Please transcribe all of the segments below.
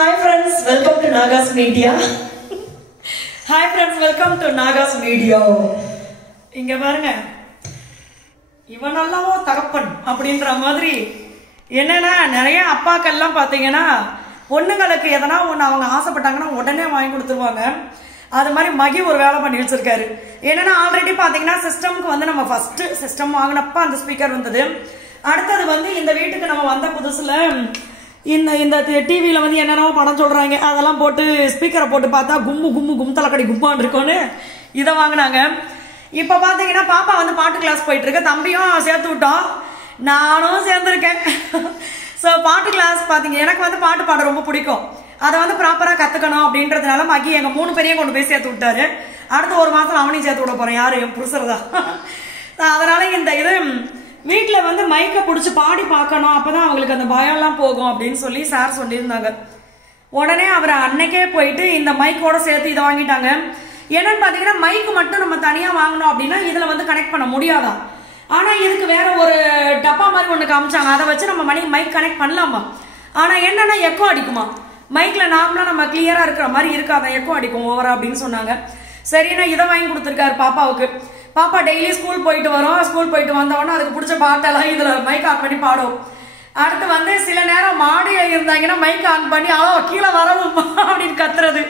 Hi friends, welcome to Nagas Media. Hi friends, welcome to Nagas Media. இங்க பாருங்க, இவன் நல்லவோ தகப்பன் அப்படின்ற மாதிரி என்னன்னா நிறைய அப்பாக்கெல்லாம் பாத்தீங்கன்னா பொண்ணுங்களுக்கு எதனா ஒன்று அவங்க ஆசைப்பட்டாங்கன்னா உடனே வாங்கி கொடுத்துருவாங்க. அது மாதிரி மகி ஒரு வேலை பண்ணி வச்சிருக்காரு. என்னன்னா ஆல்ரெடி பாத்தீங்கன்னா சிஸ்டம்க்கு வந்து நம்ம ஃபர்ஸ்ட் சிஸ்டம் வாங்கினப்ப அந்த ஸ்பீக்கர் வந்தது. அடுத்தது வந்து இந்த வீட்டுக்கு நம்ம வந்த புதுசுல இந்த டிவியில வந்து என்னென்னவோ படம் சொல்றாங்க, அதெல்லாம் போட்டு ஸ்பீக்கரை போட்டு பார்த்தா கும் தலைக்கடி கும்பான் இருக்கும்னு இதை வாங்கினாங்க. இப்ப பாத்தீங்கன்னா பாப்பா வந்து பாட்டு கிளாஸ் போயிட்டு இருக்கு, தம்பியும் சேர்த்து விட்டோம், நானும் சேர்ந்துருக்கேன். ஸோ பாட்டு கிளாஸ் பாத்தீங்க, எனக்கு வந்து பாட்டு பாட ரொம்ப பிடிக்கும், அதை வந்து ப்ராப்பரா கத்துக்கணும் அப்படின்றதுனால மகி எங்க 3 பேரையும் கொண்டு போய் சேர்த்து விட்டாரு. அடுத்த 1 மாசம் அவனையும் சேர்த்து விட போறேன், யாரு என் புருஷர் தான். அதனால இந்த இது வீட்டுல வந்து மைக்க பிடிச்சி பாடி பார்க்கணும், அப்பதான் அவங்களுக்கு அந்த பயம் எல்லாம் போகும் அப்படின்னு சொல்லி சார் சொல்லியிருந்தாங்க. உடனே அவர் அன்னைக்கே போயிட்டு இந்த மைக்கோட சேர்த்து இதை வாங்கிட்டாங்க. என்னன்னு பாத்தீங்கன்னா மைக்கு மட்டும் நம்ம தனியா வாங்கணும் அப்படின்னா இதுல வந்து கனெக்ட் பண்ண முடியாதா. ஆனா இதுக்கு வேற ஒரு டப்பா மாதிரி ஒண்ணு காமிச்சாங்க, அதை வச்சு நம்ம மைக் கனெக்ட் பண்ணலாமா. ஆனா என்னன்னா எக்கோ அடிக்குமா, மைக்ல நார்மலா நம்ம கிளியரா இருக்கிற மாதிரி இருக்காத, எக்கோ அடிக்கும் ஓவரா அப்படின்னு சொன்னாங்க. சரி, நான் இதை வாங்கி கொடுத்துருக்காரு பாப்பாவுக்கு. பாப்பா டெய்லி ஸ்கூல் போயிட்டு வரும், ஸ்கூல் போயிட்டு வந்தவொடனே அதுக்கு பிடிச்ச பாட்டெல்லாம் இதுல மைக் ஆன் பண்ணி பாடும். அடுத்து வந்து சில நேரம் மாடியில இருந்தாங்கன்னா மைக் ஆன் பண்ணி கீழே வரவும் அப்படின்னு கத்துறது.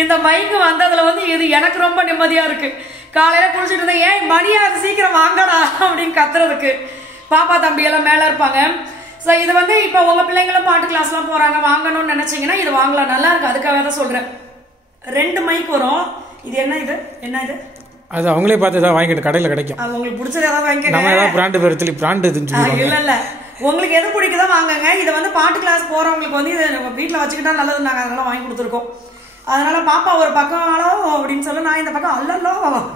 இந்த மைக்கு வந்ததுல வந்து இது எனக்கு ரொம்ப நிம்மதியா இருக்கு. காலையில குளிச்சுட்டு இருந்தேன், ஏன் மணியா சீக்கிரம் வாங்கடா அப்படின்னு கத்துறதுக்கு. பாப்பா தம்பி எல்லாம் மேல இருப்பாங்க. ஸோ இது வந்து இப்ப உங்க பிள்ளைங்களும் பாட்டு கிளாஸ் எல்லாம் போறாங்க, வாங்கணும்னு நினைச்சீங்கன்னா இது வாங்கலாம், நல்லா இருக்கு. அதுக்காக தான் சொல்றேன். 2 மைக் வரும். இது என்ன இது அது அவங்களே பார்த்து ஏதாவது வாங்கிட்டு கடையில் கிடைக்கும். அது உங்களுக்கு பிடிச்சது ஏதாவது வாங்கிக்கங்க. நம்ம ஏதாவது பிராண்ட் பேர் சொல்லி பிராண்ட் இல்ல உங்களுக்கு எது பிடிக்குதோ வாங்குங்க. இதை வந்து பாட்டு கிளாஸ் போறவங்களுக்கு வந்து இது நம்ம வீட்டுல வச்சுக்கிட்டா நல்லது, நாங்க அதனால வாங்கி கொடுத்துருக்கோம். அதனால பாப்பா ஒரு பக்கம் ஆளோ அப்படின்னு சொல்லு, நான் இந்த பக்கம் அல்லோ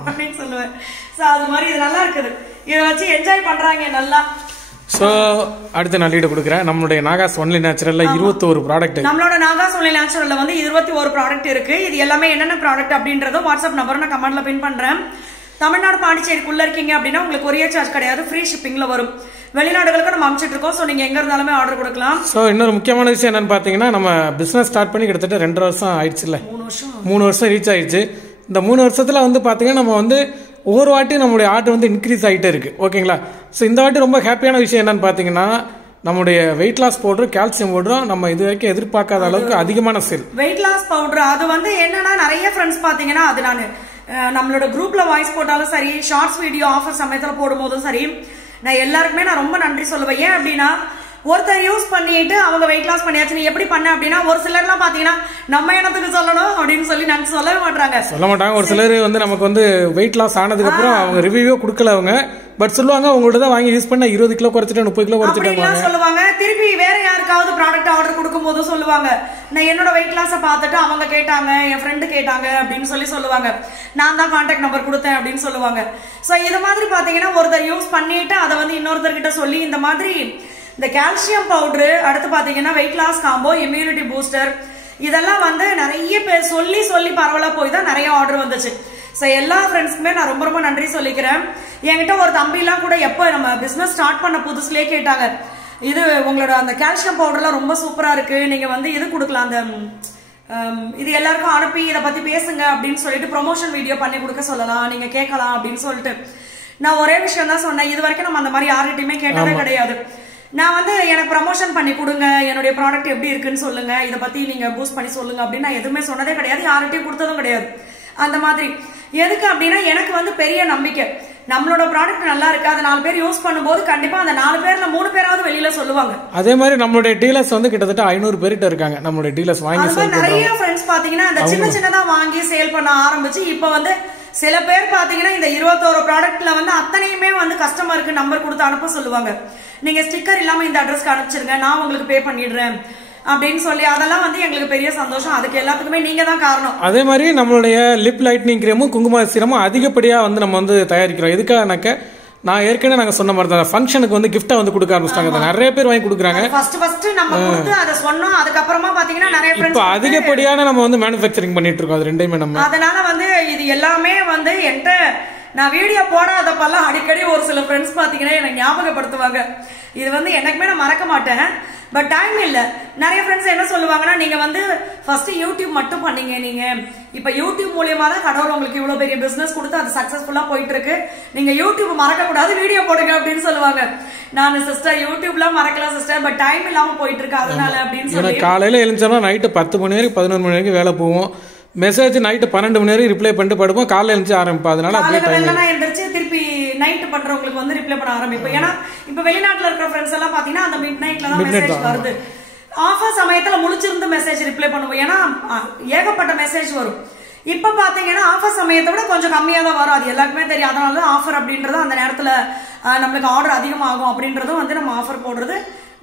அப்படின்னு சொல்லுவேன். ஸோ அது மாதிரி இது நல்லா இருக்குது, இதை வச்சு என்ஜாய் பண்றாங்க நல்லா. ஸோ அடுத்து நான் லீடு கொடுக்குறேன். நம்மளுடைய நாகாஸ் ஒன்லி நேச்சுரல்ல 21 ப்ராடக்ட், நம்மளோட நாகாஸ் ஒன்லி நேச்சுரல்ல வந்து 21 ப்ராடக்ட் இருக்கு. இது எல்லாமே என்னென்ன ப்ராடக்ட் அப்படின்றதும் வாட்ஸ்அப் நம்பர் நான் கமெண்ட்ல பின் பண்றேன். தமிழ்நாடு பாண்டிச்சேரிக்குள்ள இருக்கீங்க அப்படின்னா உங்களுக்கு கொரியர் சார்ஜ் கிடையாது, ஃப்ரீ ஷிப்பிங்ல வரும். வெளிநாடுகளுக்கு நம்ம அனுப்பிச்சிட்டு இருக்கோம். ஸோ நீங்க எங்க இருந்தாலுமே ஆர்டர் கொடுக்கலாம். ஸோ இன்னொரு முக்கியமான விஷயம் என்னன்னு பாத்தீங்கன்னா, நம்ம பிசினஸ் ஸ்டார்ட் பண்ணி கிட்டத்தட்ட 2.5 வருஷம் ஆயிடுச்சு, இல்ல 3 வருஷம் ரீச் ஆயிடுச்சு. இந்த 3 வருஷத்துல வந்து பாத்தீங்கன்னா நம்ம வந்து ஒவ்வொரு வாட்டியும் நம்மளுடைய ஆர்டர் வந்து இன்க்ரீஸ் ஆகிட்டே இருக்கு, ஓகேங்களா. ஸோ இந்த வாட்டி ரொம்ப ஹாப்பியான விஷயம் என்னன்னு பாத்தீங்கன்னா, நம்மளுடைய வெயிட் லாஸ் பவுடர், கால்சியம் பவுடரும் நம்ம இது வரைக்கும் எதிர்பார்க்காத அளவுக்கு அதிகமான சேல். வெயிட் லாஸ் பவுடர் அது வந்து என்னன்னா நிறைய ஃப்ரெண்ட்ஸ் பாத்தீங்கன்னா, அது நான் நம்மளோட குரூப்ல வாய்ஸ் போட்டாலும் சரி, ஷார்ட்ஸ் வீடியோ ஆஃபர் சமயத்துல போடும் போதும் சரி, நான் எல்லாருக்குமே நான் ரொம்ப நன்றி சொல்லுவேன். ஏன் அப்படின்னா, ஒருத்தர் யூஸ் பண்ணிட்டு அவங்க வெயிட் லாஸ் பண்ணியாச்சு, நீ எப்படி பண்ண அப்படின்னா ஒரு சிலர்லாம் பாத்தீங்கன்னா நம்ம இடத்துக்கு சொல்லணும் அப்படின்னு சொல்லி நினைச்சு சொல்லவே மாட்டாங்க. ஒரு சிலர் வந்து நமக்கு வந்து வெயிட் லாஸ் ஆனதுக்கு அப்புறம் அவங்க ரிவ்யூவே கொடுக்கல அவங்க, பட் சொல்லுவாங்க உங்கள்ட்ட தான் வாங்கி யூஸ் பண்ண 20 கிலோ குறைச்சிட்டு 30 கிலோ குறைச்சிட்டாங்க சொல்லுவாங்க. திருப்பி வேற யாருக்காவது ப்ராடக்ட் ஆர்டர் கொடுக்கும் போது சொல்லுவாங்க, நான் என்னோட வெயிட் லாஸை பார்த்துட்டு அவங்க கேட்டாங்க, என் ஃப்ரெண்டு கேட்டாங்க அப்படின்னு சொல்லி சொல்லுவாங்க, நான் தான் கான்டாக்ட் நம்பர் கொடுத்தேன் அப்படின்னு சொல்லுவாங்க. சோ இது மாதிரி பாத்தீங்கன்னா ஒருத்தர் யூஸ் பண்ணிட்டு அதை வந்து இன்னொருத்தர்கிட்ட சொல்லி இந்த மாதிரி இந்த கால்சியம் பவுடர், அடுத்து பாத்தீங்கன்னா weight loss combo, immunity booster, இதெல்லாம் வந்து நிறைய பேர் சொல்லி பரவலா போய் தான் நிறைய ஆர்டர் வந்துச்சு. ஸோ எல்லா ஃப்ரெண்ட்ஸ்க்குமே நான் ரொம்ப ரொம்ப நன்றி சொல்லிக்கிறேன். என்கிட்ட ஒரு தம்பிலாம் கூட எப்போ நம்ம பிசினஸ் ஸ்டார்ட் பண்ண புதுசுலேயே கேட்டாங்க, இது உங்களோட அந்த கால்சியம் பவுடர்லாம் ரொம்ப சூப்பரா இருக்கு, நீங்க வந்து இது கொடுக்கலாம், அந்த இது எல்லாருக்கும் அனுப்பி இதை பத்தி பேசுங்க அப்படின்னு சொல்லிட்டு ப்ரொமோஷன் வீடியோ பண்ணி கொடுக்க சொல்லலாம், நீங்க கேட்கலாம் அப்படின்னு சொல்லிட்டு நான் ஒரே விஷயம் தான் சொன்னேன். இது வரைக்கும் நம்ம அந்த மாதிரி யார்கிட்டயுமே கேட்டதே கிடையாது. நான் வந்து எனக்கு ப்ரமோஷன் பண்ணி கொடுங்க, என்னுடைய ப்ராடக்ட் எப்படி இருக்குன்னு சொல்லுங்க, இதை பத்தி நீங்க பூஸ்ட் பண்ணி சொல்லுங்க அப்படின்னு நான் எதுவுமே சொன்னதே கிடையாது, யார்கிட்டயும் கொடுத்ததும் கிடையாது. அந்த மாதிரி எதுக்கு அப்படின்னா எனக்கு வந்து பெரிய நம்பிக்கை, நம்மளோட ப்ராடக்ட் நல்லா இருக்கு, அதை 4 பேர் யூஸ் பண்ணும்போது கண்டிப்பா அந்த 4 பேர்ல 3 பேராவது வெளியில சொல்லுவாங்க. அதே மாதிரி நம்மளுடைய டீலர்ஸ் வந்து கிட்டத்தட்ட 500 பேர்கிட்ட இருக்காங்க. நம்மளுடைய டீலர்ஸ் வாங்கி நிறைய ஃப்ரெண்ட்ஸ் பாத்தீங்கன்னா அந்த சின்னதா வாங்கி சேல் பண்ண ஆரம்பிச்சு இப்ப வந்து சில பேர் பாத்தீங்கன்னா இந்த 21 ப்ராடக்ட்ல வந்து அத்தனையுமே வந்து கஸ்டமருக்கு நம்பர் கொடுத்து அனுப்ப சொல்லுவாங்க, நீங்க ஸ்டிக்கர் இல்லாம இந்த அட்ரஸ்க்கு அனுப்பிச்சிருங்க, நான் உங்களுக்கு பே பண்ணிடுறேன் அப்படின்னு சொல்லி. அதெல்லாம் வந்து எங்களுக்கு பெரிய சந்தோஷம். அதுக்கு எல்லாத்துக்குமே நீங்க தான் காரணம். அதே மாதிரி நம்மளுடைய லிப் லைட்னிங் கிரீமும் குங்கும சீரமும் அதிகப்படியா வந்து நம்ம வந்து தயாரிக்கிறோம். எதுக்காகனாக்க நான் ஏற்கனவே நாங்க சொன்ன மாதிரி தான் ஃபங்க்ஷனுக்கு வந்து கிஃப்டா வந்து கொடுக்க ஆரம்பிச்சிட்டாங்க, நிறைய பேர் வாங்கி கொடுக்குறாங்க. ஃபர்ஸ்ட் நம்ம கொடுத்து அதை சொன்னோம், அதுக்கு அப்புறமா பாத்தீங்கன்னா நிறைய பேர் இப்போ அதிகப்படியான நம்ம வந்து மேனுஃபேக்சரிங் பண்ணிட்டு இருக்கோம், அது ரெண்டையுமே நம்ம. அதனால வந்து இது எல்லாமே வந்து என்கிட்ட நான் வீடியோ போடாதப்பெல்லாம் அடிக்கடி ஒரு சில ஃப்ரெண்ட்ஸ் பாத்தீங்கன்னா எனக்கு ஞாபகப்படுத்துவாங்க. இது வந்து எனக்குமே நான் மறக்க மாட்டேன். பட் டைம் இல்ல. நிறைய ஃப்ரெண்ட்ஸ் என்ன சொல்லுவாங்கன்னா, நீங்க வந்து ஃபர்ஸ்ட் யூடியூப் மட்டும் பண்ணீங்க, நீங்க இப்ப யூடியூப் மூலியமா தான் கடவுள் உங்களுக்கு இவ்வளவு பெரிய பிசினஸ் கொடுத்து அது சக்சஸ்ஃபுல்லா போயிட்டு இருக்கு, நீங்க யூடியூப் மறக்க கூடாது, வீடியோ போடுங்க அப்படின்னு சொல்லுவாங்க. நான் சிஸ்டர் யூடியூப்லாம் மறக்கலாம் சிஸ்டர், பட் டைம் இல்லாம போயிட்டு இருக்கு அதனால அப்படின்னு சொல்லி. காலையில எழுந்தோம்னா நைட்டு 10 மணி வரைக்கும் 11 மணி வரைக்கும் வேலை போவோம். மெசேஜ் நைட்டு 12 மணி வரைக்கும் ரிப்ளை பண்ணிட்டு படுப்போம். காலையில எழுந்து ஆரம்பிப்போம். அதனால எந்திரிச்சு திருப்பி நைட் பண்றவங்களுக்கு வந்து ரிப்ளை பண்ண ஆரம்பிப்போம். ஏன்னா இப்ப வெளிநாட்டுல இருக்கிற ஃப்ரெண்ட்ஸ் எல்லாம் பாத்தீங்கன்னா அந்த மிட் நைட்ல தான் மெசேஜ் வருது. ஆஃபர் சமயத்துல முழிச்சிருந்து மெசேஜ் ரிப்ளை பண்ணுவோம். ஏன்னா ஏகப்பட்ட மெசேஜ் வரும். இப்ப பாத்தீங்கன்னா ஆஃபர் சமயத்தை விட கொஞ்சம் கம்மியா தான் வரும். அது எல்லாருக்குமே தெரியும். அதனால ஆஃபர் அப்படின்றது அந்த நேரத்துல நம்மளுக்கு ஆர்டர் அதிகமாகும் அப்படின்றதும் வந்து நம்ம ஆஃபர் போடுறது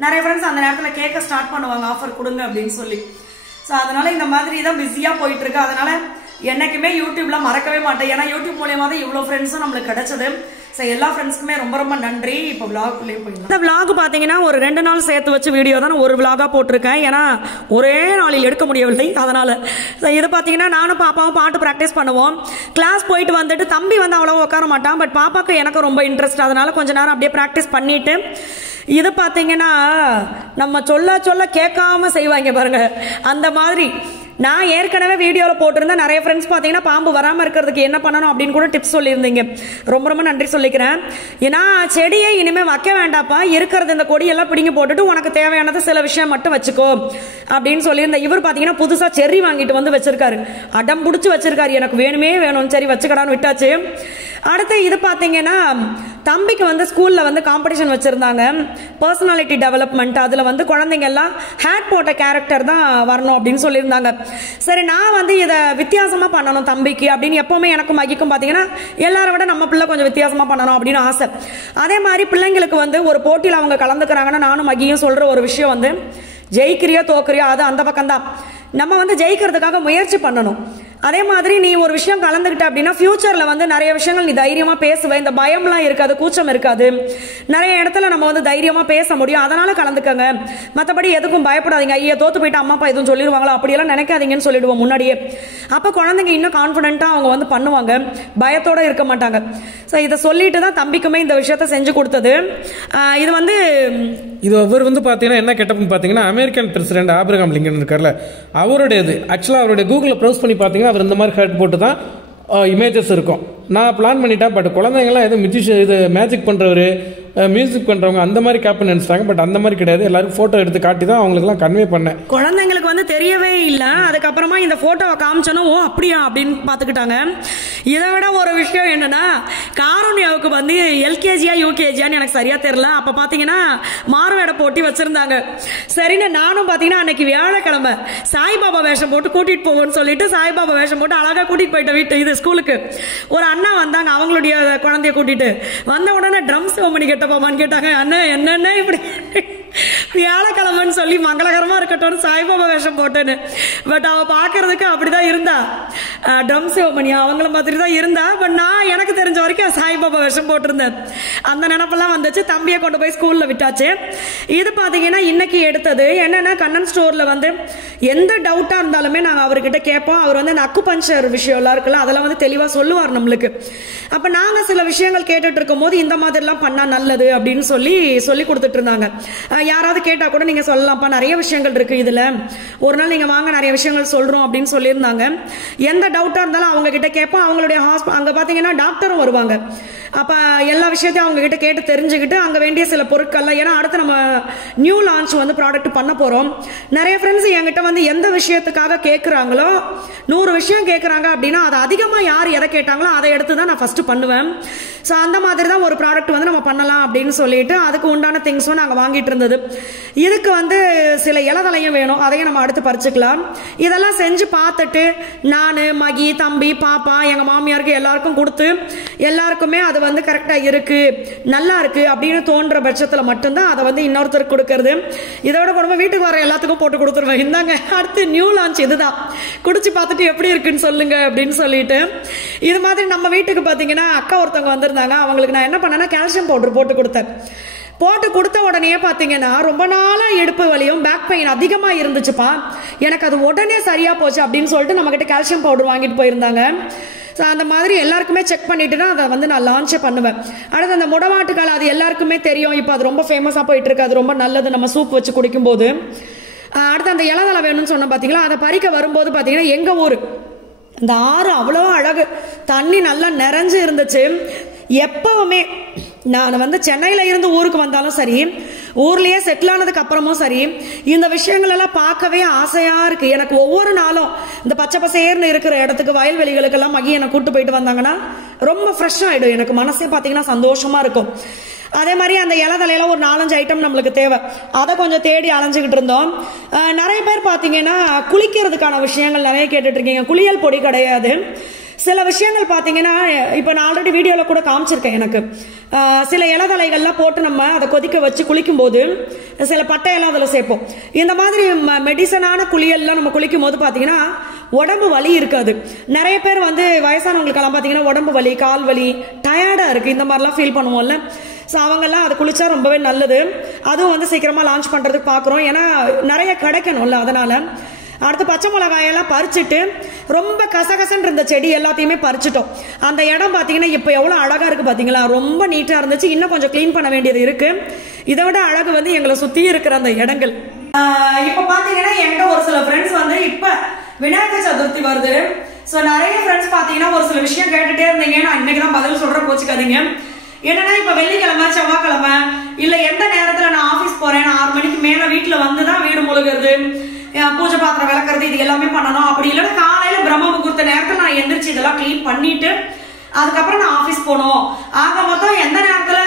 நிறைய ஃப்ரெண்ட்ஸ் அந்த நேரத்துல கேட்க ஸ்டார்ட் பண்ணுவாங்க, ஆஃபர் கொடுங்க அப்படின்னு சொல்லி. ஸோ அதனால இந்த மாதிரி தான் பிஸியா போயிட்டு இருக்கு. அதனால என்னைக்குமே யூடியூப்ல மறக்கவே மாட்டேன். ஏன்னா யூடியூப் மூலியமா தான் இவ்வளவு ஃப்ரெண்ட்ஸும் நம்மளுக்கு கிடைச்சது. ஸோ எல்லா ஃப்ரெண்ட்ஸ்க்குமே ரொம்ப ரொம்ப நன்றி. இப்போ விளாகுள்ளே போயிடலாம். இந்த விளாக் பாத்தீங்கன்னா ஒரு 2 நாள் சேர்த்து வச்சு வீடியோ தான் ஒரு விளாகா போட்டிருக்கேன். ஏன்னா ஒரே நாளில் எடுக்க முடியவில்லை. அதனால இது பாத்தீங்கன்னா நானும் பாப்பாவும் பாட்டு ப்ராக்டிஸ் பண்ணுவோம். கிளாஸ் போயிட்டு வந்துட்டு தம்பி வந்து அவ்வளவு உட்கார மாட்டான். பட் பாப்பாக்கு எனக்கு ரொம்ப இன்ட்ரெஸ்ட். அதனால கொஞ்ச நேரம் அப்படியே ப்ராக்டிஸ் பண்ணிட்டு இது பாத்தீங்கன்னா நம்ம சொல்ல சொல்ல கேட்காம செய்வாங்க பாருங்க, அந்த மாதிரி. நான் ஏற்கனவே வீடியோவில் போட்டிருந்தேன். நிறைய ஃப்ரெண்ட்ஸ் பார்த்தீங்கன்னா பாம்பு வராமல் இருக்கிறதுக்கு என்ன பண்ணணும் அப்படின்னு கூட டிப்ஸ் சொல்லியிருந்தீங்க. ரொம்ப ரொம்ப நன்றி சொல்லிக்கிறேன். ஏன்னா செடியை இனிமேல் வைக்க வேண்டாப்பா, இருக்கிறது இந்த கொடியெல்லாம் பிடிங்கி போட்டுட்டு உனக்கு தேவையானது சில விஷயம் மட்டும் வச்சுக்கோ அப்படின்னு சொல்லியிருந்தேன். இவர் பார்த்தீங்கன்னா புதுசாக செர்ரி வாங்கிட்டு வந்து வச்சிருக்காரு, அடம் பிடிச்சி வச்சிருக்காரு. எனக்கு வேணுமே வேணும், சரி வச்சுக்கடான்னு விட்டாச்சு. அடுத்து இது பார்த்தீங்கன்னா தம்பிக்கு வந்து ஸ்கூலில் வந்து காம்படிஷன் வச்சுருந்தாங்க, பர்சனாலிட்டி டெவலப்மெண்ட். அதில் வந்து குழந்தைங்க எல்லாம் ஹேட் போட்ட கேரக்டர் தான் வரணும் அப்படின்னு சொல்லியிருந்தாங்க. சரி நான் வந்து இதை வித்தியாசமாக பண்ணணும் தம்பிக்கு அப்படின்னு எப்போவுமே எனக்கும் மகிக்கும் பார்த்தீங்கன்னா எல்லாரை விட நம்ம பிள்ளை கொஞ்சம் வித்தியாசமாக பண்ணணும் அப்படின்னு ஆசை. அதே மாதிரி பிள்ளைங்களுக்கு வந்து ஒரு போட்டியில் அவங்க கலந்துக்கிறாங்கன்னா நானும் மகியும் சொல்கிற ஒரு விஷயம் வந்து ஜெயிக்கிறியோ தோக்குறியோ அது அந்த பக்கம்தான். நம்ம வந்து ஜெயிக்கிறதுக்காக முயற்சி பண்ணணும். அதே மாதிரி நீ ஒரு விஷயம் கலந்துக்கிட்ட அப்படின்னா ஃபியூச்சர்ல வந்து நிறைய விஷயங்கள் நீ தைரியமா பேசுவ, இந்த பயம்லாம் இருக்காது, கூச்சம் இருக்காது, நிறைய இடத்துல நம்ம வந்து தைரியமா பேச முடியும். அதனால கலந்துக்கங்க, மற்றபடி எதுக்கும் பயப்படாதீங்க. ஐயா தோத்து போயிட்டு அம்மா அப்பா எதுவும் சொல்லிடுவாங்களோ அப்படியெல்லாம் நினைக்காதீங்கன்னு சொல்லிடுவோம் முன்னாடியே. அப்போ குழந்தைங்க இன்னும் கான்ஃபிடென்ட்டா அவங்க வந்து பண்ணுவாங்க, பயத்தோட இருக்க மாட்டாங்க. ஸோ இதை சொல்லிட்டு தான் தம்பிக்குமே இந்த விஷயத்த செஞ்சு கொடுத்தது. இது வந்து அவர் வந்து பார்த்தீங்கன்னா என்ன கெட்டப்னு பார்த்தீங்கன்னா அமெரிக்கன் பிரசிடென்ட் ஆபிரகாம் லிங்கன் இருக்கார்ல, அவருடையது. ஆக்சுவலாக அவருடைய கூகுளில் ப்ரௌஸ் பண்ணி பார்த்தீங்கன்னா அவர் இந்த மாதிரி ஹேட் போட்டு தான் இமேஜஸ் இருக்கும். நான் பிளான் பண்ணிட்டேன். பட் குழந்தைங்களாம் எதுவும் இது மேஜிக் பண்ணுறவர், மியூசிக் பண்ணுறவங்க அந்த மாதிரி கேப்டன் நினைச்சாங்க. பட் அந்த மாதிரி கிடையாது. எல்லாரும் ஃபோட்டோ எடுத்து காட்டி தான் அவங்களுக்குலாம் கன்வே பண்ணேன். குழந்தைங்களுக்கு வந்து தெரியவே இல்லை. அதுக்கப்புறமா இந்த ஃபோட்டோவை காமிச்சனும் ஓ அப்படியா அப்படின்னு பார்த்துக்கிட்டாங்க. இதை விட ஒரு விஷயம் என்னன்னா, காருண்யாவுக்கு வந்து எல்கேஜியா யூகேஜியான்னு எனக்கு சரியா தெரியல. அப்போ பார்த்தீங்கன்னா மாறுவேட போட்டி வச்சிருந்தாங்க. சரின்னு நானும் பார்த்தீங்கன்னா அன்னைக்கு வியாழக்கிழமை சாய்பாபா வேஷம் போட்டு கூட்டிட்டு போவோம்னு சொல்லிட்டு சாய்பாபா வேஷம் போட்டு அழகாக கூட்டிட்டு போயிட்ட வீட்டு ஸ்கூலுக்கு. ஒரு அண்ணா வந்தாங்க, அவங்களுடைய குழந்தைய கூட்டிட்டு வந்த உடனே ட்ரம் சிவமணி கேட்டப்பாமான்னு கேட்டாங்க. அண்ணன் என்னென்ன இப்படி வியாழக்கிழமைன்னு சொல்லி மங்களகரமா இருக்கட்டும் சாய்பாபா வேஷம் போட்டேன்னு. பட் அவ பாக்குறதுக்கு அப்படிதான் இருந்தா, ட்ரம் சிவமணி அவங்கள மாதிரி தான் இருந்தா. பட் நான் எனக்கு தெரிஞ்ச வரைக்கும் சாய்பாபா வேஷம் போட்டிருந்தேன். அந்த நினைப்பெல்லாம் வந்துச்சு. தம்பியை கொண்டு போய் ஸ்கூல்ல விட்டாச்சு. இது பாத்தீங்கன்னா இன்னைக்கு எடுத்தது என்னன்னா, கண்ணன் ஸ்டோர்ல வந்து எந்த டவுட்டா இருந்தாலுமே நாங்க அவர்கிட்ட கேட்போம். அவர் வந்து அந்த அக்கு பஞ்சர் விஷயம் எல்லாம் இருக்குல்ல, அதெல்லாம் வந்து தெளிவா சொல்லுவார் நம்மளுக்கு. அப்ப நாங்க சில விஷயங்கள் கேட்டுட்டு இருக்கும் போது இந்த மாதிரி எல்லாம் பண்ணா நல்லது அப்படின்னு சொல்லி கொடுத்துட்டு இருந்தாங்க. யாராவது கேட்டா கூட நீங்க சொல்லலாம்ப்பா, நிறைய விஷயங்கள் இருக்கு இதுல, ஒரு நாள் நீங்க வாங்க நிறைய விஷயங்கள் சொல்றோம் அப்படின்னு சொல்லியிருந்தாங்க. எந்த டவுட்டா இருந்தாலும் அவங்க கிட்ட கேட்போம். அவங்களுடைய அங்க பாத்தீங்கன்னா டாக்டரும் வருவாங்க. அப்ப எல்லா விஷயத்தையும் அவங்க கிட்ட கேட்டு தெரிஞ்சுக்கிட்டு அங்க வேண்டிய சில பொருட்கள்லாம், ஏன்னா அடுத்து நம்ம நியூ லான்ச் வந்து ப்ராடக்ட் பண்ண போறோம். நிறைய ஃப்ரெண்ட்ஸ் என்கிட்ட வந்து எந்த விஷயத்துக்காக கேட்கறாங்களோ 100 விஷயம் கேட்கறாங்க அப்படின்னா அது அதிகமா யார் எதை கேட்டாங்களோ அதை எடுத்து தான் நான் ஃபர்ஸ்ட் பண்ணுவேன். ஸோ அந்த மாதிரி தான் ஒரு ப்ராடக்ட் வந்து நம்ம பண்ணலாம் அப்படின்னு சொல்லிட்டு அதுக்கு உண்டான திங்ஸும் நாங்கள் வாங்கிட்டு இருந்தது. இதுக்கு வந்து சில இலதலையும் வேணும், அதையும் நம்ம அடுத்து பறிச்சுக்கலாம். இதெல்லாம் செஞ்சு பார்த்துட்டு நான் மகி தம்பி பாப்பா எங்கள் மாமியாருக்கு எல்லாருக்கும் கொடுத்து எல்லாருக்குமே அது வந்து கரெக்டாக இருக்கு நல்லா இருக்கு அப்படின்னு தோன்ற பட்சத்தில் மட்டும்தான் அதை வந்து இன்னொருத்தருக்கு கொடுக்கறது. இதோட கூட வீட்டுக்கு வர எல்லாத்துக்கும் போட்டு கொடுத்துருவேன். இந்தாங்க அடுத்து நியூ லான்ச் இதுதான், குடிச்சு பார்த்துட்டு எப்படி இருக்குன்னு சொல்லுங்க அப்படின்னு சொல்லிட்டு. இது மாதிரி நம்ம வீட்டுக்கு பார்த்தீங்கன்னா அக்கா ஒருத்தவங்க வந்திருந்தாங்க. அவங்களுக்கு நான் என்ன பண்ணேன்னா கால்சியம் பவுடர் போட்டு கொடுத்தேன். போட்டு கொடுத்த உடனே பார்த்தீங்கன்னா ரொம்ப நாளாக இடுப்பு வலியும் பேக் பெயின் அதிகமாக இருந்துச்சுப்பா, எனக்கு அது உடனே சரியா போச்சு அப்படின்னு சொல்லிட்டு நம்ம கிட்ட கால்சியம் பவுடர் வாங்கிட்டு போயிருந்தாங்க. ஸோ ஸோ அந்த மாதிரி எல்லாருக்குமே செக் பண்ணிட்டு அதை வந்து நான் லான்ச்சே பண்ணுவேன். அடுத்து அந்த முடமாட்டுக்கால் அது எல்லாருக்குமே தெரியும், இப்போ அது ரொம்ப ஃபேமஸாக போயிட்டு இருக்கு, அது ரொம்ப நல்லது நம்ம சூப் வச்சு குடிக்கும்போது. அடுத்து அந்த இலதலை வேணும்னு சொன்ன பார்த்தீங்களா, அதை பறிக்க வரும்போது பார்த்தீங்கன்னா எங்கள் ஊர் இந்த ஆறு அவ்வளோ அழகு, தண்ணி நல்லா நிறைஞ்சு இருந்துச்சு. எப்பவுமே நான் வந்து சென்னையில இருந்து ஊருக்கு வந்தாலும் சரி, ஊர்லயே செட்டில் ஆனதுக்கு அப்புறமும் சரி, இந்த விஷயங்கள் எல்லாம் பார்க்கவே ஆசையா இருக்கு எனக்கு. ஒவ்வொரு நாளும் இந்த பச்சை பசேர்னு இருக்கிற இடத்துக்கு, வயல்வெளிகளுக்கெல்லாம் மகி என்னை கூட்டு போயிட்டு வந்தாங்கன்னா ரொம்ப ஃப்ரெஷ் ஆயிடும், எனக்கு மனசே பார்த்தீங்கன்னா சந்தோஷமா இருக்கும். அதே மாதிரி அந்த இலதலையில ஒரு 4-5 ஐட்டம் நம்மளுக்கு தேவை, அதை கொஞ்சம் தேடி அலைஞ்சுக்கிட்டு இருந்தோம். நிறைய பேர் பார்த்தீங்கன்னா குளிக்கிறதுக்கான விஷயங்கள் நிறைய கேட்டுட்டு இருக்கீங்க. குளியல் பொடி கிடையாது, சில விஷயங்கள் பார்த்தீங்கன்னா இப்போ நான் ஆல்ரெடி வீடியோவில் கூட காமிச்சிருக்கேன். எனக்கு சில இலதலைகள்லாம் போட்டு நம்ம அதை கொதிக்க வச்சு குளிக்கும்போது சில பட்டையெல்லாம் அதில் சேர்ப்போம். இந்த மாதிரி மெடிசனான குளியல்லாம் நம்ம குளிக்கும் போது பார்த்தீங்கன்னா உடம்பு வலி இருக்காது. நிறைய பேர் வந்து வயசானவங்களுக்கெல்லாம் பார்த்தீங்கன்னா உடம்பு வலி, கால் வலி, டயர்டாக இருக்குது, இந்த மாதிரிலாம் ஃபீல் பண்ணுவோம்ல. ஸோ அவங்கெல்லாம் அதை குளிச்சா ரொம்பவே நல்லது. அதுவும் வந்து சீக்கிரமாக லான்ச் பண்ணுறதுக்கு பார்க்குறோம், ஏன்னா நிறைய கிடைக்கணும்ல, அதனால். அடுத்து பச்சை மிளகாயெல்லாம் பறிச்சுட்டு ரொம்ப கசகசன்னு இருந்த செடி எல்லாத்தையுமே பறிச்சுட்டோம். அந்த இடம் பார்த்தீங்கன்னா இப்போ எவ்வளோ அழகாக இருக்குது பார்த்தீங்களா, ரொம்ப நீட்டாக இருந்துச்சு. இன்னும் கொஞ்சம் க்ளீன் பண்ண வேண்டியது இருக்குது. இதை விட அழகு வந்து எங்களை சுற்றி இருக்கிற அந்த இடங்கள். இப்போ பார்த்தீங்கன்னா என்கிட்ட ஒரு சில ஃப்ரெண்ட்ஸ் வந்து இப்போ விநாயகர் சதுர்த்தி வருது. ஸோ நிறைய ஃப்ரெண்ட்ஸ் பார்த்தீங்கன்னா ஒரு சில விஷயம் கேட்டுகிட்டே இருந்தீங்க, நான் இன்னைக்கு தான் பதில் சொல்கிறேன், போச்சுக்காதீங்க. என்னன்னா இப்போ வெள்ளிக்கிழமை, செவ்வாய்க்கிழமை இல்லை எந்த நேரத்தில் நான் ஆஃபீஸ் போகிறேன், 6 மணிக்கு மேலே வீட்டில் வந்து தான் வீடு முழுகிறது, பூஜை பாத்திரம் விளக்குறது, இது எல்லாமே பண்ணணும். அப்படி இல்லைன்னா காலையில பிரம்ம முகூர்த்த நேரத்தில் நான் எந்திரிச்சு இதெல்லாம் கிளீன் பண்ணிட்டு அதுக்கப்புறம் நான் ஆஃபீஸ் போகணும். ஆக மொத்தம் எந்த நேரத்தில்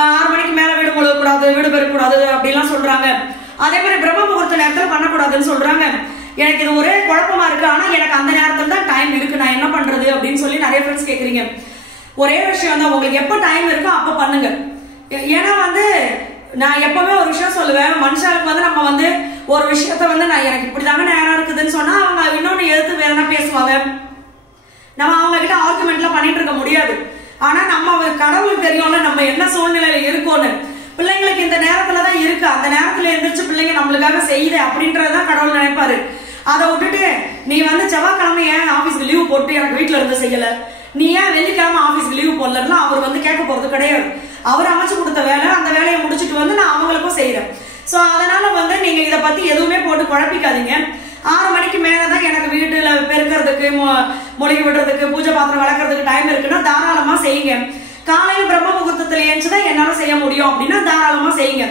6 மணிக்கு மேலே வீடு முழுகக்கூடாது, வீடு பெறக்கூடாது அப்படிலாம் சொல்றாங்க. அதே மாதிரி பிரம்ம முகூர்த்த நேரத்தில் பண்ணக்கூடாதுன்னு சொல்றாங்க. எனக்கு இது ஒரே குழப்பமா இருக்கு. ஆனால் எனக்கு அந்த நேரத்தில் தான் டைம் இருக்கு, நான் என்ன பண்றது அப்படின்னு சொல்லி நிறைய ஃப்ரெண்ட்ஸ் கேட்குறீங்க. ஒரே விஷயம் தான், உங்களுக்கு எப்போ டைம் இருக்கோ அப்போ பண்ணுங்க. ஏன்னா வந்து நான் எப்பவுமே ஒரு விஷயம் சொல்லுவேன், மனுஷாளுக்கு வந்து நம்ம வந்து ஒரு விஷயத்த வந்து நான் எனக்கு இப்படிதாங்க நேரம் இருக்குதுன்னு சொன்னா அவங்க இன்னொன்னு எதிர்த்து வேற என்ன பேசுவாங்க, நம்ம அவங்க கிட்ட ஆர்குமெண்ட்லாம் பண்ணிட்டு இருக்க முடியாது. ஆனா நம்ம கடவுளுக்கு தெரியும்ல நம்ம என்ன சூழ்நிலையில இருக்கோன்னு. பிள்ளைங்களுக்கு இந்த நேரத்துலதான் இருக்கு, அந்த நேரத்துல எந்திரிச்சு பிள்ளைங்க நம்மளுக்காக செய்யுது அப்படின்றதான் கடவுள் நினைப்பாரு. அதை விட்டுட்டு நீ வந்து செவ்வாய்க்கிழமை ஏன் ஆபீஸ்க்கு லீவ் போட்டு எனக்கு வீட்டுல இருந்து செய்யல, நீ ஏன் வெள்ளிக்கிழமை ஆபீஸ்க்கு லீவ் போடலன்னா அவர் வந்து கேட்க போறது கிடையாது. அவர் அமைச்சு கொடுத்த வேலை, அந்த வேலையை முடிச்சுட்டு வந்து நான் அவங்களுக்கும் செய்யறேன். சோ அதனால வந்து நீங்க இதை பத்தி எதுவுமே போட்டு குழப்பிக்காதீங்க. 6 மணிக்கு மேலதான் எனக்கு வீட்டுல பெருக்கிறதுக்கு, மொழிகி விடுறதுக்கு, பூஜை பாத்திரம் வளர்க்கறதுக்கு டைம் இருக்குன்னா தாராளமா செய்யுங்க. காலையில பிரம்ம முகூர்த்தத்துல ஏஞ்சுதான் என்னால செய்ய முடியும் அப்படின்னா தாராளமா செய்யுங்க.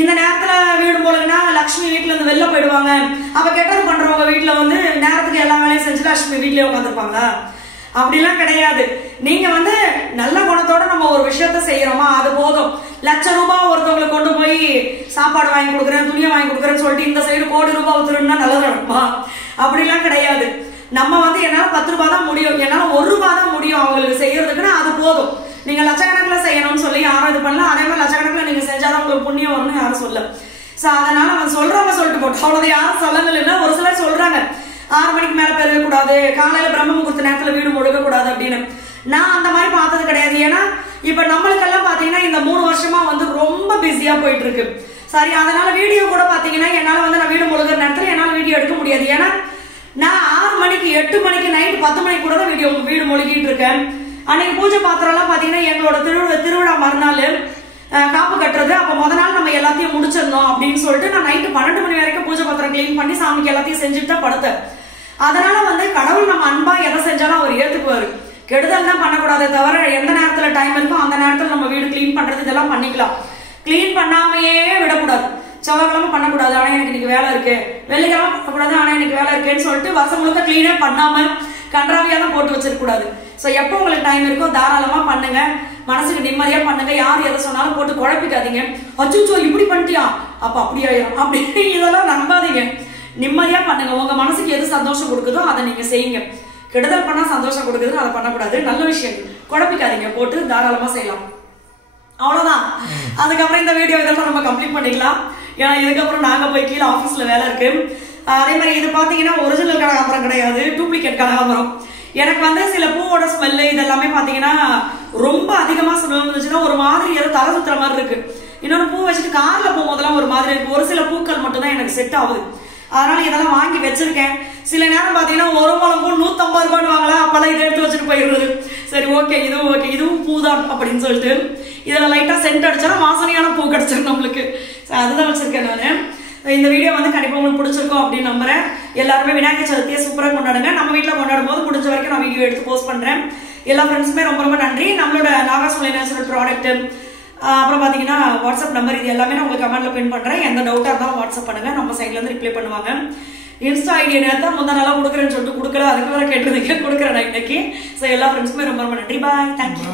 இந்த நேரத்துல வீடு போலன்னா லட்சுமி வீட்டுல இருந்து வெளில போயிடுவாங்க, அப்ப கெட்டது பண்றவங்க வீட்டுல வந்து நேரத்துக்கு எல்லா வேலையும் செஞ்சு லட்சுமி வீட்லயே உட்காந்துருப்பாங்களா? அப்படிலாம் கிடையாது. நீங்க வந்து நல்ல குணத்தோட நம்ம ஒரு விஷயத்த செய்யறோமா அது போதும். ₹1,00,000 ஒருத்தவங்களுக்கு கொண்டு போய் சாப்பாடு வாங்கி கொடுக்குறேன், துணியை வாங்கி கொடுக்குறேன்னு சொல்லிட்டு இந்த சைடு ₹1,00,00,000 ஊத்துறோம்னா நல்லது நடக்குமா? அப்படிலாம் கிடையாது. நம்ம வந்து என்னால ₹10 தான் முடியும், என்னால ₹1 தான் முடியும் அவங்களுக்கு செய்யறதுக்குன்னா அது போதும். நீங்க லட்சக்கணக்கில் செய்யணும்னு சொல்லி யாரும் இது பண்ணலாம். அதே மாதிரி லட்சக்கணக்கில் நீங்க செஞ்சாதான் உங்களுக்கு புண்ணியம் வரும்னு யாரும் சொல்ல. சோ அதனால அவன் சொல்றவங்க சொல்லிட்டு போட்டோம், அவ்வளவு யாரும் சொல்லலைன்னா. ஒரு சிலர் சொல்றாங்க 6 மணிக்கு மேல பெருக கூடாது, காலையில பிரம்ம முகூர்த்த நேரத்துல வீடு முழுக கூடாது அப்படின்னு. நான் அந்த மாதிரி பார்த்தது கிடையாது. ஏன்னா இப்ப நம்மளுக்கெல்லாம் பாத்தீங்கன்னா இந்த 3 வருஷமா வந்து ரொம்ப பிஸியா போயிட்டு இருக்கு. சரி, அதனால வீடியோ கூட பாத்தீங்கன்னா என்னால வந்து நான் வீடு முழுகிற நேரத்துல என்னால வீடியோ எடுக்க முடியாது. ஏன்னா நான் 6 மணிக்கு 8 மணிக்கு நைட் 10 மணிக்கு கூட தான் வீடு முழுகிட்டு இருக்கேன். அன்னைக்கு பூஜை பாத்திரம் எல்லாம் பாத்தீங்கன்னா எங்களோட திருவிழா மறுநாள் காப்பு கட்டுறது, அப்ப முத நாள் நம்ம எல்லாத்தையும் முடிச்சிருந்தோம் அப்படின்னு சொல்லிட்டு நான் நைட்டு 12 மணி வரைக்கும் பூஜை பாத்திரம் கிளீன் பண்ணி சாமிக்கு எல்லாத்தையும் செஞ்சுட்டு தான் படுத்தேன். அதனால வந்து கடவுள் நம்ம அன்பா எதை செஞ்சாலும் அவர் ஏத்துக்குவாரு. கெடுதல் தான் பண்ணக்கூடாதே தவிர எந்த நேரத்துல டைம் இருக்கோ அந்த நேரத்துல நம்ம வீடு கிளீன் பண்றது இதெல்லாம் பண்ணிக்கலாம். கிளீன் பண்ணாமையே விடக்கூடாது. செவ்வாய்க்கிழமை பண்ணக்கூடாது, ஆனா எனக்கு இன்னைக்கு வேலை இருக்கு, வெள்ளிக்கிழமை பண்ணக்கூடாது, ஆனா எனக்கு வேலை இருக்குன்னு சொல்லிட்டு வருஷம் முழுக்க கிளீனே பண்ணாம கன்றாவியா தான் போட்டு வச்சிருக்க கூடாது. சோ எப்போ உங்களுக்கு டைம் இருக்கோ தாராளமா பண்ணுங்க, மனசுக்கு நிம்மதியா பண்ணுங்க. யார் எதை சொன்னாலும் போட்டு குழப்பிக்காதீங்க. அச்சோ இப்படி பண்ணிட்டியா அப்ப அப்படி ஆயிரும் அப்படி இதெல்லாம் நம்பாதீங்க. நிம்மதியா பண்ணுங்க. உங்க மனசுக்கு எது சந்தோஷம் கொடுக்குதோ அதை நீங்க செய்யுங்க. கெடுதல் பண்ணா சந்தோஷம் கொடுக்குது, அதை பண்ணக்கூடாது. நல்ல விஷயம், குழப்பிக்காதீங்க, போட்டு தாராளமா செய்யலாம். அவ்வளவுதான். அதுக்கப்புறம் இந்த வீடியோ இதெல்லாம் நம்ம கம்ப்ளீட் பண்ணிக்கலாம். ஏன்னா இதுக்கப்புறம் நாங்க போய் கீழே ஆபீஸ்ல வேலை இருக்கு. அதே மாதிரி இது பாத்தீங்கன்னா ஒரிஜினல் கனகாம்பரம் கிடையாது, டூப்ளிகேட் கனகாம்பரம். எனக்கு வந்து சில பூவோட ஸ்மெல்லு இதெல்லாமே பாத்தீங்கன்னா ரொம்ப அதிகமா ஸ்மெல் இருந்துச்சுன்னா ஒரு மாதிரி ஏதோ தலை சுத்துற மாதிரி இருக்கு. இன்னொரு பூ வச்சுட்டு கார்ல போகும்போதெல்லாம் ஒரு மாதிரி இருக்கு. ஒரு சில பூக்கள் மட்டும் தான் எனக்கு செட் ஆகுது. அதனால இதெல்லாம் வாங்கி வச்சிருக்கேன். சில நேரம் பாத்தீங்கன்னா ஒரு முழம் பூ 150 ரூபான்னு வாங்கலாம், அப்பெல்லாம் இதை எடுத்து வச்சுட்டு போயிடுறது. சரி ஓகே இதுவும் பூதான் அப்படின்னு சொல்லிட்டு இதுல லைட்டா சென்ட் அடிச்சா வாசனையான பூ கிடைச்சிடும் நம்மளுக்கு. அதுதான் வச்சிருக்கேன் நானு. இந்த வீடியோ வந்து கண்டிப்பா உங்களுக்கு பிடிச்சிருக்கும் அப்படின்னு நம்புறேன். எல்லாருமே விநாயகர் சதுர்த்தியை சூப்பரா கொண்டாடுங்க. நம்ம வீட்டுல கொண்டாடும் போது முடிஞ்ச வரைக்கும் நான் வீடியோ எடுத்து போஸ்ட் பண்றேன். எல்லா ஃப்ரெண்ட்ஸுமே ரொம்ப ரொம்ப நன்றி. நம்மளோட நாகாஸ் நேச்சுரல் ப்ராடக்ட் அப்புறம் பாத்தீங்கன்னா வாட்ஸ்அப் நம்பர் இது எல்லாமே நான் உங்களுக்கு கமெண்ட்ல பின் பண்றேன். எந்த டவுட்டா இருந்தாலும் வாட்ஸ்அப் பண்ணுங்க, நம்ம சைட்ல இருந்து ரிப்ளை பண்ணுவாங்க. இன்ஸ்டா ஐடியா நேரத்தை முந்தா நாளா கொடுக்குறேன்னு சொல்லிட்டு கொடுக்கல, அதுக்கு வேற கேட்டிருந்தீங்க, கொடுக்குறேன் நான் இன்னைக்கு. ஸோ எல்லா ஃப்ரெண்ட்ஸுமே ரொம்ப ரொம்ப நன்றி. பாய், தேங்க்யூ.